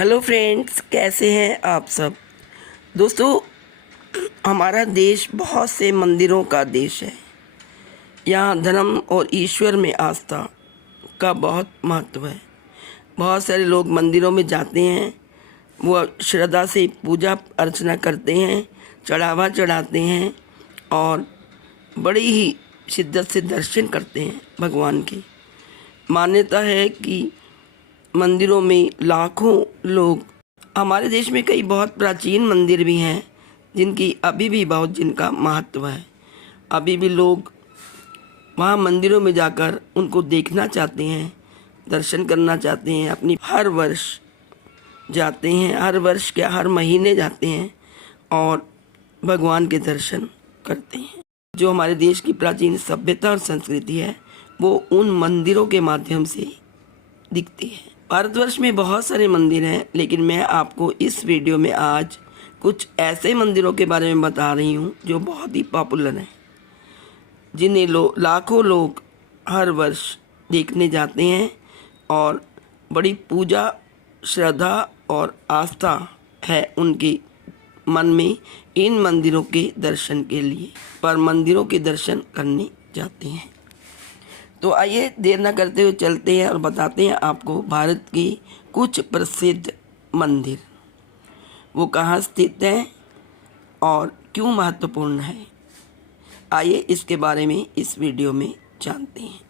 Hello friends, कैसे हैं आप सब। दोस्तों, हमारा देश बहुत से मंदिरों का देश है। यहाँ धर्म और ईश्वर में आस्था का बहुत महत्व है। बहुत सारे लोग मंदिरों में जाते हैं, वो श्रद्धा से पूजा अर्चना करते हैं, चढ़ावा चढ़ाते हैं और बड़ी ही शिद्दत से दर्शन करते हैं भगवान के। मान्यता है कि मंदिरों में लाखों लोग, हमारे देश में कई बहुत प्राचीन मंदिर भी हैं जिनकी अभी भी बहुत जिनका महत्व है। अभी भी लोग वहाँ मंदिरों में जाकर उनको देखना चाहते हैं, दर्शन करना चाहते हैं। अपनी हर वर्ष जाते हैं, हर वर्ष क्या हर महीने जाते हैं और भगवान के दर्शन करते हैं। जो हमारे देश की प्राचीन सभ्यता और संस्कृति है वो उन मंदिरों के माध्यम से दिखती है। भारतवर्ष में बहुत सारे मंदिर हैं, लेकिन मैं आपको इस वीडियो में आज कुछ ऐसे मंदिरों के बारे में बता रही हूँ जो बहुत ही पॉपुलर हैं, जिन्हें लाखों लोग हर वर्ष देखने जाते हैं और बड़ी पूजा, श्रद्धा और आस्था है उनके मन में इन मंदिरों के दर्शन के लिए, पर मंदिरों के दर्शन करने जाते हैं। तो आइए देर न करते हुए चलते हैं और बताते हैं आपको भारत की कुछ प्रसिद्ध मंदिर, वो कहाँ स्थित हैं और क्यों महत्वपूर्ण है। आइए इसके बारे में इस वीडियो में जानते हैं।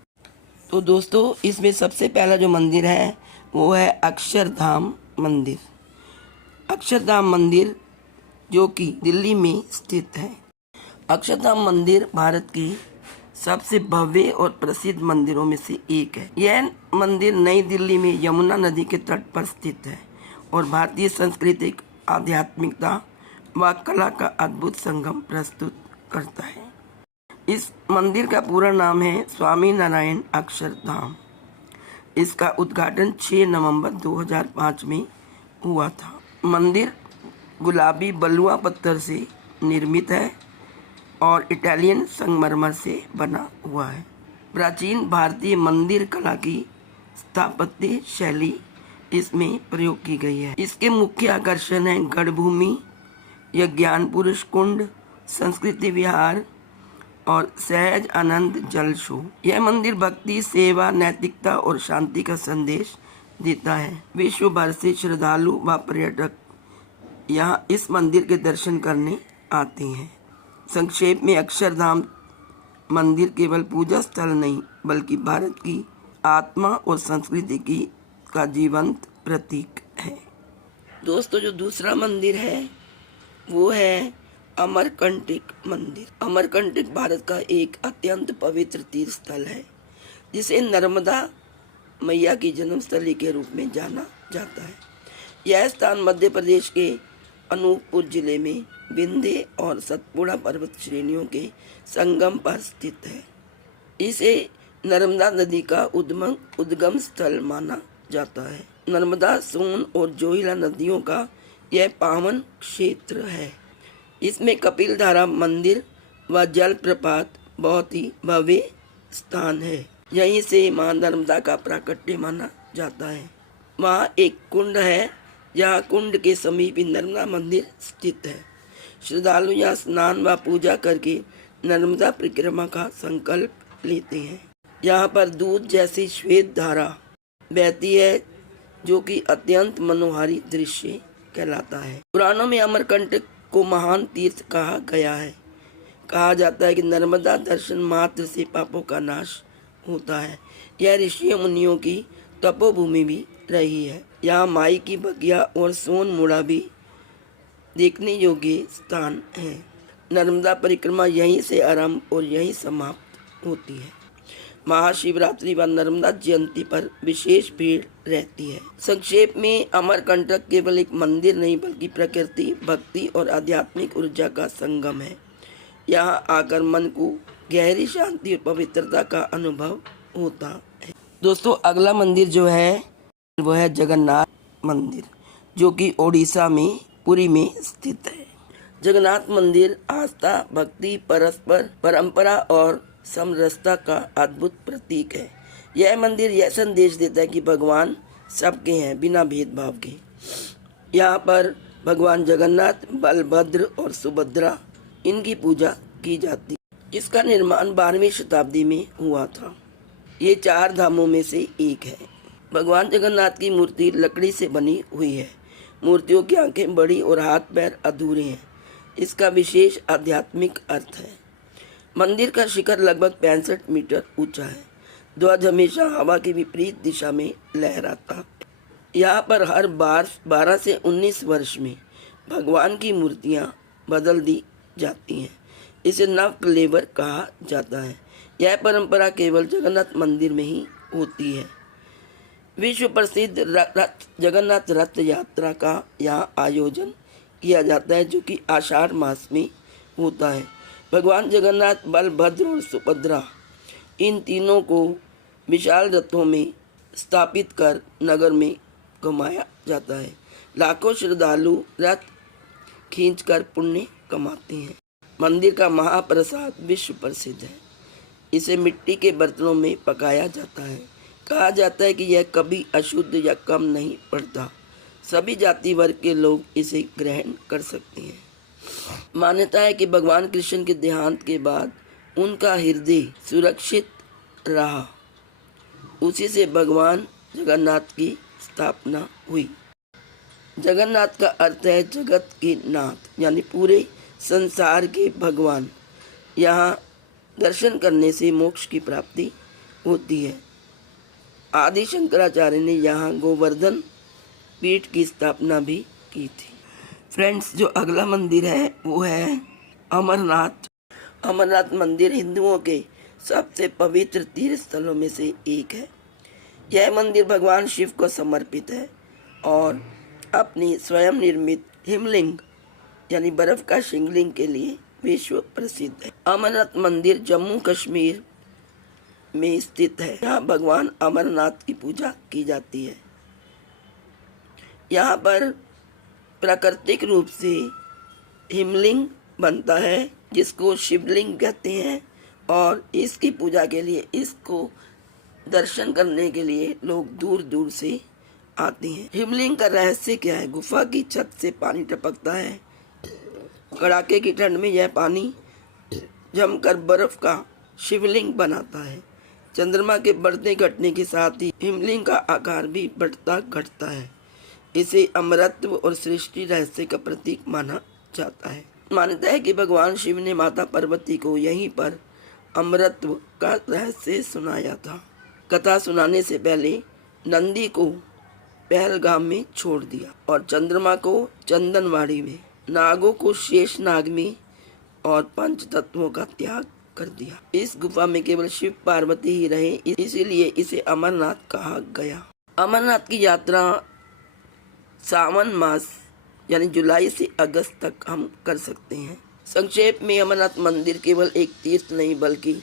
तो दोस्तों, इसमें सबसे पहला जो मंदिर है वो है अक्षरधाम मंदिर। अक्षरधाम मंदिर जो कि दिल्ली में स्थित है। अक्षरधाम मंदिर भारत के सबसे भव्य और प्रसिद्ध मंदिरों में से एक है। यह मंदिर नई दिल्ली में यमुना नदी के तट पर स्थित है और भारतीय सांस्कृतिक, आध्यात्मिकता व कला का अद्भुत संगम प्रस्तुत करता है। इस मंदिर का पूरा नाम है स्वामी नारायण अक्षरधाम। इसका उद्घाटन 6 नवंबर 2005 में हुआ था। मंदिर गुलाबी बलुआ पत्थर से निर्मित है और इटालियन संगमरमर से बना हुआ है। प्राचीन भारतीय मंदिर कला की स्थापत्य शैली इसमें प्रयोग की गई है। इसके मुख्य आकर्षण हैं गढ़भूमि, यज्ञान पुरुष कुंड, संस्कृति विहार और सहज आनंद जल शो। यह मंदिर भक्ति, सेवा, नैतिकता और शांति का संदेश देता है। विश्व भर से श्रद्धालु व पर्यटक यहाँ इस मंदिर के दर्शन करने आते हैं। संक्षेप में, अक्षरधाम मंदिर केवल पूजा स्थल नहीं बल्कि भारत की आत्मा और संस्कृति का जीवंत प्रतीक है। दोस्तों, जो दूसरा मंदिर है वो है अमरकंटक मंदिर। अमरकंटक भारत का एक अत्यंत पवित्र तीर्थ स्थल है जिसे नर्मदा मैया की जन्मस्थली के रूप में जाना जाता है। यह स्थान मध्य प्रदेश के अनूपपुर जिले में विंध्य और सतपुड़ा पर्वत श्रेणियों के संगम पर स्थित है। इसे नर्मदा नदी का उद्गम स्थल माना जाता है। नर्मदा, सोन और जोहिला नदियों का यह पावन क्षेत्र है। इसमें कपिल धारा मंदिर व जलप्रपात बहुत ही भव्य स्थान है। यहीं से मां नर्मदा का प्राकट्य माना जाता है। वहाँ एक कुंड है जहाँ कुंड के समीप ही नर्मदा मंदिर स्थित है। श्रद्धालु यहाँ स्नान व पूजा करके नर्मदा परिक्रमा का संकल्प लेते हैं। यहाँ पर दूध जैसी श्वेत धारा बहती है जो कि अत्यंत मनोहारी दृश्य कहलाता है। पुराणों में अमरकंटक को महान तीर्थ कहा गया है। कहा जाता है कि नर्मदा दर्शन मात्र से पापों का नाश होता है। यह ऋषियों मुनियों की तपोभूमि भी रही है। यहाँ माई की बगिया और सोन मुड़ा भी देखने योग्य स्थान है। नर्मदा परिक्रमा यहीं से आरंभ और यहीं समाप्त होती है। महाशिवरात्रि व नर्मदा जयंती पर विशेष भीड़ रहती है। संक्षेप में, अमरकंटक केवल एक मंदिर नहीं बल्कि प्रकृति, भक्ति और आध्यात्मिक ऊर्जा का संगम है। यहाँ आकर मन को गहरी शांति और पवित्रता का अनुभव होता है। दोस्तों, अगला मंदिर जो है वो है जगन्नाथ मंदिर, जो कि ओडिशा में पुरी में स्थित है। जगन्नाथ मंदिर आस्था, भक्ति, परस्पर परंपरा और समरसता का अद्भुत प्रतीक है। यह मंदिर यह संदेश देता है कि भगवान सबके हैं बिना भेदभाव के। यहाँ पर भगवान जगन्नाथ, बलभद्र और सुभद्रा इनकी पूजा की जाती है। इसका निर्माण 12वीं शताब्दी में हुआ था। ये 4 धामों में से एक है। भगवान जगन्नाथ की मूर्ति लकड़ी से बनी हुई है। मूर्तियों की आंखें बड़ी और हाथ पैर अधूरे हैं। इसका विशेष आध्यात्मिक अर्थ है। मंदिर का शिखर लगभग 65 मीटर ऊंचा है। ध्वज हमेशा हवा की विपरीत दिशा में लहराता है। यहाँ पर हर 12 से 19 वर्ष में भगवान की मूर्तियाँ बदल दी जाती हैं। इसे नव कलेवर कहा जाता है। यह परंपरा केवल जगन्नाथ मंदिर में ही होती है। विश्व प्रसिद्ध जगन्नाथ रथ यात्रा का यहाँ आयोजन किया जाता है, जो कि आषाढ़ मास में होता है। भगवान जगन्नाथ, बलभद्र और सुभद्रा इन तीनों को विशाल रथों में स्थापित कर नगर में घुमाया जाता है। लाखों श्रद्धालु रथ खींचकर पुण्य कमाते हैं। मंदिर का महाप्रसाद विश्व प्रसिद्ध है। इसे मिट्टी के बर्तनों में पकाया जाता है। कहा जाता है कि यह कभी अशुद्ध या कम नहीं पड़ता। सभी जाति वर्ग के लोग इसे ग्रहण कर सकते हैं। मान्यता है कि भगवान कृष्ण के देहांत के बाद उनका हृदय सुरक्षित रहा। उसी से भगवान जगन्नाथ की स्थापना हुई। जगन्नाथ का अर्थ है जगत के नाथ, यानी पूरे संसार के भगवान। यहाँ दर्शन करने से मोक्ष की प्राप्ति होती है। आदि शंकराचार्य ने यहाँ गोवर्धन पीठ की स्थापना भी की थी। फ्रेंड्स, जो अगला मंदिर है वो है अमरनाथ। अमरनाथ मंदिर हिंदुओं के सबसे पवित्र तीर्थ स्थलों में से एक है। यह मंदिर भगवान शिव को समर्पित है और अपनी स्वयं निर्मित हिमलिंग यानी बर्फ का शिवलिंग के लिए विश्व प्रसिद्ध है। अमरनाथ मंदिर जम्मू कश्मीर में स्थित है। यहाँ भगवान अमरनाथ की पूजा की जाती है। यहाँ पर प्राकृतिक रूप से हिमलिंग बनता है, जिसको शिवलिंग कहते हैं, और इसकी पूजा के लिए, इसको दर्शन करने के लिए लोग दूर दूर से आते हैं। हिमलिंग का रहस्य क्या है? गुफा की छत से पानी टपकता है। कड़ाके की ठंड में यह पानी जमकर बर्फ का शिवलिंग बनाता है। चंद्रमा के बढ़ते घटने के साथ ही हिमलिंग का आकार भी बढ़ता घटता है। इसे अमरत्व और सृष्टि रहस्य का प्रतीक माना जाता है। मान्यता है कि भगवान शिव ने माता पार्वती को यहीं पर अमरत्व का रहस्य सुनाया था। कथा सुनाने से पहले नंदी को पहलगाम में छोड़ दिया और चंद्रमा को चंदनवाड़ी में, नागों को शेषनाग में और पंच तत्वों का त्याग कर दिया। इस गुफा में केवल शिव पार्वती ही रहे, इसीलिए इसे अमरनाथ कहा गया। अमरनाथ की यात्रा सावन मास यानी जुलाई से अगस्त तक हम कर सकते हैं। संक्षेप में अमरनाथ मंदिर केवल एक तीर्थ नहीं बल्कि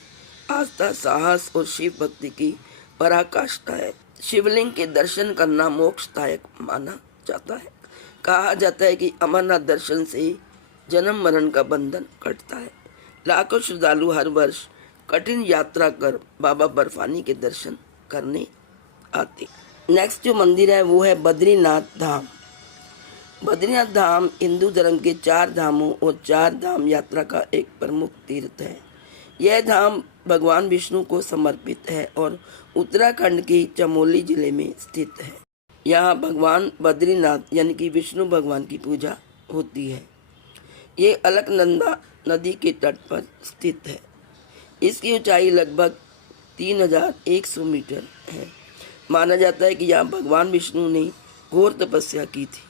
आस्था, साहस और शिव भक्ति की पराकाष्ठा है। शिवलिंग के दर्शन करना मोक्षदायक माना जाता है। कहा जाता है कि अमरनाथ दर्शन से जन्म मरण का बंधन कटता है। लाखों श्रद्धालु हर वर्ष कठिन यात्रा कर बाबा बर्फानी के दर्शन करने आते। नेक्स्ट जो मंदिर है वो है बद्रीनाथ धाम। बद्रीनाथ धाम हिंदू धर्म के 4 धामों और 4 धाम यात्रा का एक प्रमुख तीर्थ है। यह धाम भगवान विष्णु को समर्पित है और उत्तराखंड के चमोली जिले में स्थित है। यहाँ भगवान बद्रीनाथ यानी कि विष्णु भगवान की पूजा होती है। ये अलकनंदा नदी के तट पर स्थित है। इसकी ऊंचाई लगभग 3100 मीटर है। माना जाता है कि यहाँ भगवान विष्णु ने घोर तपस्या की थी।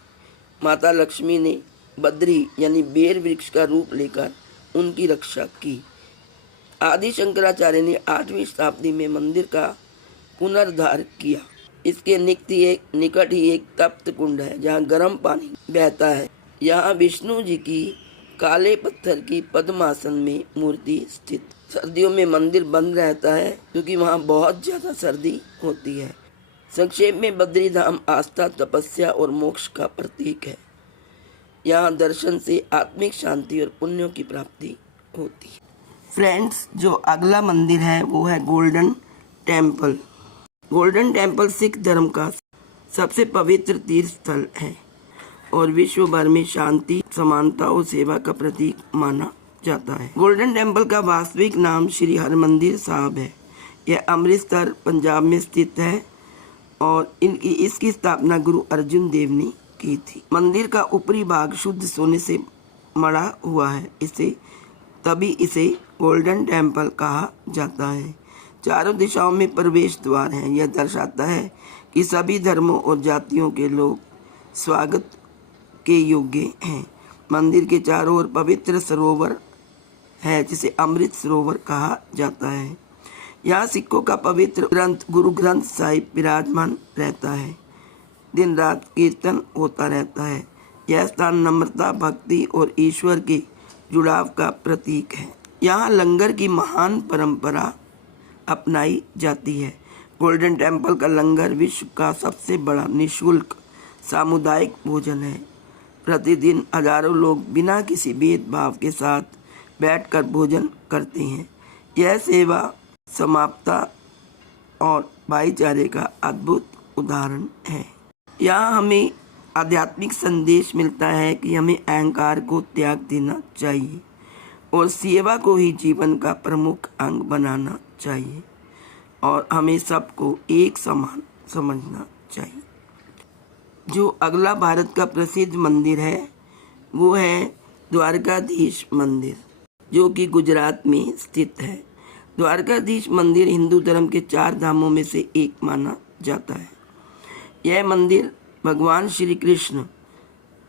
माता लक्ष्मी ने बद्री यानी बेर वृक्ष का रूप लेकर उनकी रक्षा की। आदि शंकराचार्य ने 8वीं शताब्दी में मंदिर का पुनरुद्धार किया। इसके निकट ही एक तप्त कुंड है जहाँ गर्म पानी बहता है। यहाँ विष्णु जी की काले पत्थर की पद्मासन में मूर्ति स्थित। सर्दियों में मंदिर बंद रहता है क्योंकि वहाँ बहुत ज्यादा सर्दी होती है। संक्षेप में बद्री धाम आस्था, तपस्या और मोक्ष का प्रतीक है। यहाँ दर्शन से आत्मिक शांति और पुण्यों की प्राप्ति होती है। फ्रेंड्स, जो अगला मंदिर है वो है golden temple. Golden temple Sikh धर्म का सबसे पवित्र तीर्थ स्थल है। और विश्व भर में शांति, समानता और सेवा का प्रतीक माना जाता है। गोल्डन टेम्पल का वास्तविक नाम श्री हरमंदिर साहिब है। यह अमृतसर, पंजाब में स्थित है और इसकी स्थापना गुरु अर्जुन देव ने की थी। मंदिर का ऊपरी भाग शुद्ध सोने से मढ़ा हुआ है, तभी इसे गोल्डन टेम्पल कहा जाता है। चारों दिशाओं में प्रवेश द्वार हैं। यह दर्शाता है कि सभी धर्मों और जातियों के लोग स्वागत के योग्य हैं। मंदिर के चारों ओर पवित्र सरोवर है जिसे अमृत सरोवर कहा जाता है। यहाँ सिखों का पवित्र ग्रंथ गुरु ग्रंथ साहिब विराजमान रहता है। दिन रात कीर्तन होता रहता है। यह स्थान नम्रता, भक्ति और ईश्वर के जुड़ाव का प्रतीक है। यहाँ लंगर की महान परंपरा अपनाई जाती है। गोल्डन टेम्पल का लंगर विश्व का सबसे बड़ा निःशुल्क सामुदायिक भोजन है। प्रतिदिन हजारों लोग बिना किसी भेदभाव के साथ बैठकर भोजन करते हैं। यह सेवा, समानता और भाईचारे का अद्भुत उदाहरण है। यहाँ हमें आध्यात्मिक संदेश मिलता है कि हमें अहंकार को त्याग देना चाहिए और सेवा को ही जीवन का प्रमुख अंग बनाना चाहिए और हमें सबको एक समान समझना चाहिए। जो अगला भारत का प्रसिद्ध मंदिर है वो है द्वारकाधीश मंदिर, जो कि गुजरात में स्थित है। द्वारकाधीश मंदिर हिंदू धर्म के 4 धामों में से एक माना जाता है। यह मंदिर भगवान श्री कृष्ण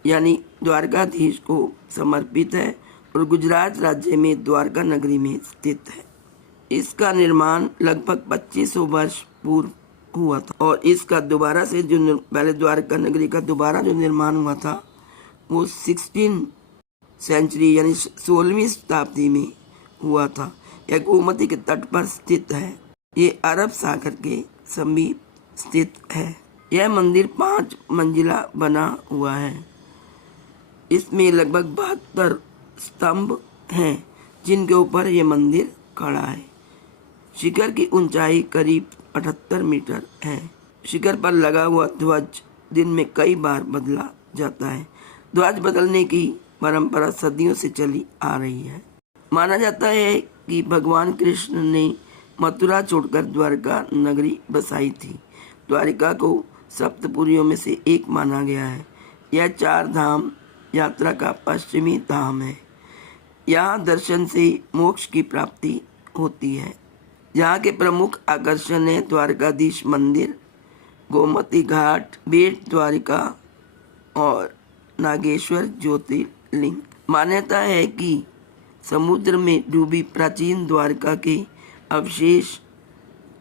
यानी द्वारकाधीश को समर्पित है और गुजरात राज्य में द्वारका नगरी में स्थित है। इसका निर्माण लगभग 2500 वर्ष पूर्व हुआ था और इसका दोबारा से जो पहले द्वारका नगरी का दोबारा जो निर्माण हुआ था वो 16 सेंचुरी यानी 16वीं शताब्दी में हुआ था। यह गोमती के तट पर स्थित है। ये अरब सागर के समीप स्थित है। यह मंदिर 5 मंजिला बना हुआ है। इसमें लगभग 72 स्तंभ हैं जिनके ऊपर यह मंदिर खड़ा है। शिखर की ऊंचाई करीब 78 मीटर है। शिखर पर लगा हुआ ध्वज दिन में कई बार बदला जाता है। ध्वज बदलने की परंपरा सदियों से चली आ रही है। माना जाता है कि भगवान कृष्ण ने मथुरा छोड़कर द्वारका नगरी बसाई थी। द्वारिका को सप्तपुरियों में से एक माना गया है। यह 4 धाम यात्रा का पश्चिमी धाम है। यहाँ दर्शन से मोक्ष की प्राप्ति होती है। यहाँ के प्रमुख आकर्षण है द्वारकाधीश मंदिर, गोमती घाट, बेट द्वारिका और नागेश्वर ज्योतिर्लिंग। मान्यता है कि समुद्र में डूबी प्राचीन द्वारका के अवशेष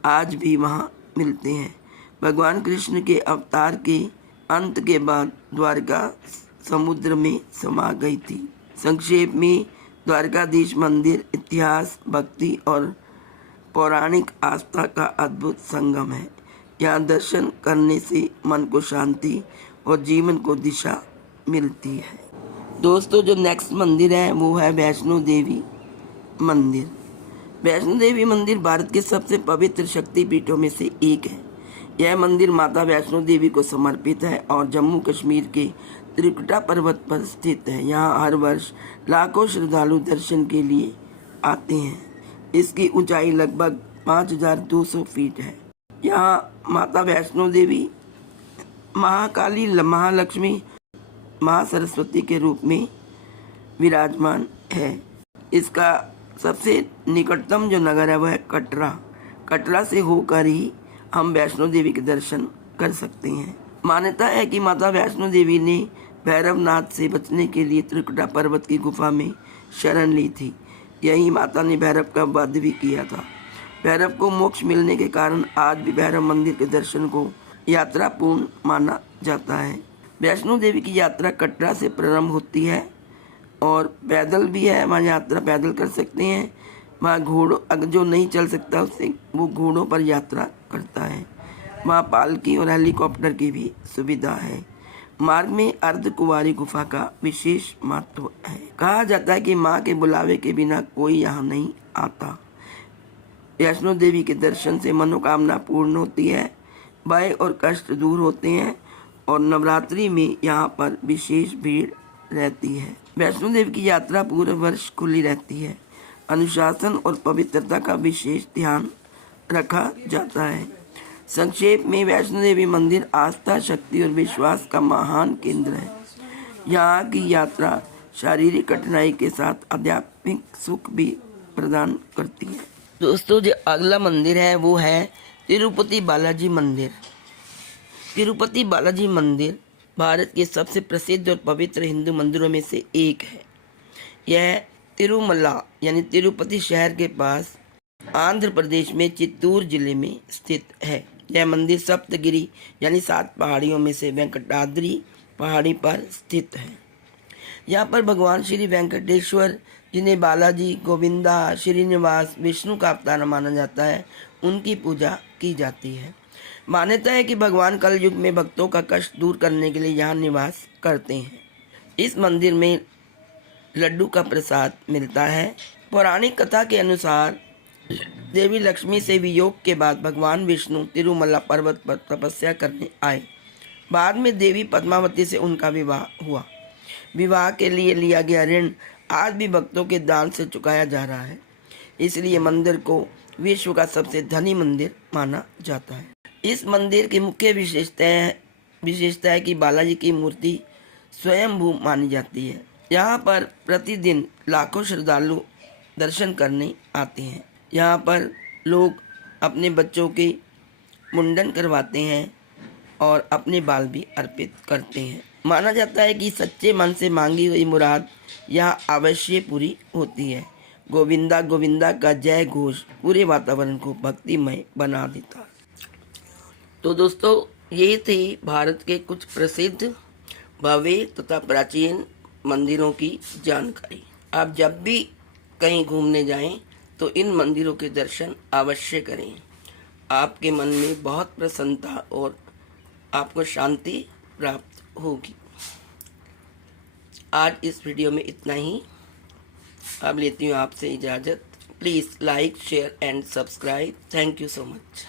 आज भी वहाँ मिलते हैं। भगवान कृष्ण के अवतार के अंत के बाद द्वारका समुद्र में समा गई थी। संक्षेप में द्वारकाधीश मंदिर इतिहास, भक्ति और पौराणिक आस्था का अद्भुत संगम है। यहाँ दर्शन करने से मन को शांति और जीवन को दिशा मिलती है। दोस्तों, जो नेक्स्ट मंदिर है वो है वैष्णो देवी मंदिर। वैष्णो देवी मंदिर भारत के सबसे पवित्र शक्तिपीठों में से एक है। यह मंदिर माता वैष्णो देवी को समर्पित है और जम्मू कश्मीर के त्रिकुटा पर्वत पर स्थित है। यहाँ हर वर्ष लाखों श्रद्धालु दर्शन के लिए आते हैं। इसकी ऊंचाई लगभग 5200 फीट है। यहाँ माता वैष्णो देवी महाकाली, महालक्ष्मी, महासरस्वती के रूप में विराजमान है। इसका सबसे निकटतम जो नगर है वह है कटरा। कटरा से होकर ही हम वैष्णो देवी के दर्शन कर सकते हैं। मान्यता है कि माता वैष्णो देवी ने भैरवनाथ से बचने के लिए त्रिकुटा पर्वत की गुफा में शरण ली थी। यही माता ने भैरव का वध भी किया था। भैरव को मोक्ष मिलने के कारण आज भी भैरव मंदिर के दर्शन को यात्रा पूर्ण माना जाता है। वैष्णो देवी की यात्रा कटरा से प्रारंभ होती है और पैदल भी है। वहाँ यात्रा पैदल कर सकते हैं। वहाँ घोड़ों, अगर जो नहीं चल सकता उससे वो घोड़ों पर यात्रा करता है। वहाँ पालकी और हेलीकॉप्टर की भी सुविधा है। मार्ग में अर्धकुंवारी गुफा का विशेष महत्व है। कहा जाता है कि माँ के बुलावे के बिना कोई यहाँ नहीं आता। वैष्णो देवी के दर्शन से मनोकामना पूर्ण होती है, भय और कष्ट दूर होते हैं और नवरात्रि में यहाँ पर विशेष भीड़ रहती है। वैष्णो देवी की यात्रा पूरे वर्ष खुली रहती है। अनुशासन और पवित्रता का विशेष ध्यान रखा जाता है। संक्षेप में वैष्णो देवी मंदिर आस्था, शक्ति और विश्वास का महान केंद्र है। यहाँ की यात्रा शारीरिक कठिनाई के साथ आध्यात्मिक सुख भी प्रदान करती है। दोस्तों, जो अगला मंदिर है वो है तिरुपति बालाजी मंदिर। तिरुपति बालाजी मंदिर भारत के सबसे प्रसिद्ध और पवित्र हिंदू मंदिरों में से एक है। यह तिरुमला यानी तिरुपति शहर के पास आंध्र प्रदेश में चित्तूर जिले में स्थित है। यह मंदिर सप्तगिरी यानी 7 पहाड़ियों में से वेंकटाद्रि पहाड़ी पर स्थित है। यहाँ पर भगवान श्री वेंकटेश्वर, जिन्हें बालाजी, गोविंदा, श्रीनिवास, विष्णु का अवतार माना जाता है, उनकी पूजा की जाती है। मान्यता है कि भगवान कलयुग में भक्तों का कष्ट दूर करने के लिए यहाँ निवास करते हैं। इस मंदिर में लड्डू का प्रसाद मिलता है। पौराणिक कथा के अनुसार देवी लक्ष्मी से वियोग के बाद भगवान विष्णु तिरुमला पर्वत पर तपस्या करने आए। बाद में देवी पद्मावती से उनका विवाह हुआ। विवाह के लिए लिया गया ऋण आज भी भक्तों के दान से चुकाया जा रहा है। इसलिए मंदिर को विश्व का सबसे धनी मंदिर माना जाता है। इस मंदिर की मुख्य विशेषता है कि बालाजी की मूर्ति स्वयंभू मानी जाती है। यहाँ पर प्रतिदिन लाखों श्रद्धालु दर्शन करने आते हैं। यहाँ पर लोग अपने बच्चों के मुंडन करवाते हैं और अपने बाल भी अर्पित करते हैं। माना जाता है कि सच्चे मन से मांगी हुई मुराद यहाँ अवश्य पूरी होती है। गोविंदा गोविंदा का जय घोष पूरे वातावरण को भक्तिमय बना देता है। तो दोस्तों, ये थे भारत के कुछ प्रसिद्ध, भव्य तथा प्राचीन मंदिरों की जानकारी। आप जब भी कहीं घूमने जाएं तो इन मंदिरों के दर्शन अवश्य करें। आपके मन में बहुत प्रसन्नता और आपको शांति प्राप्त होगी। आज इस वीडियो में इतना ही। अब लेती हूँ आपसे इजाज़त। Please like, share and subscribe. Thank you so much.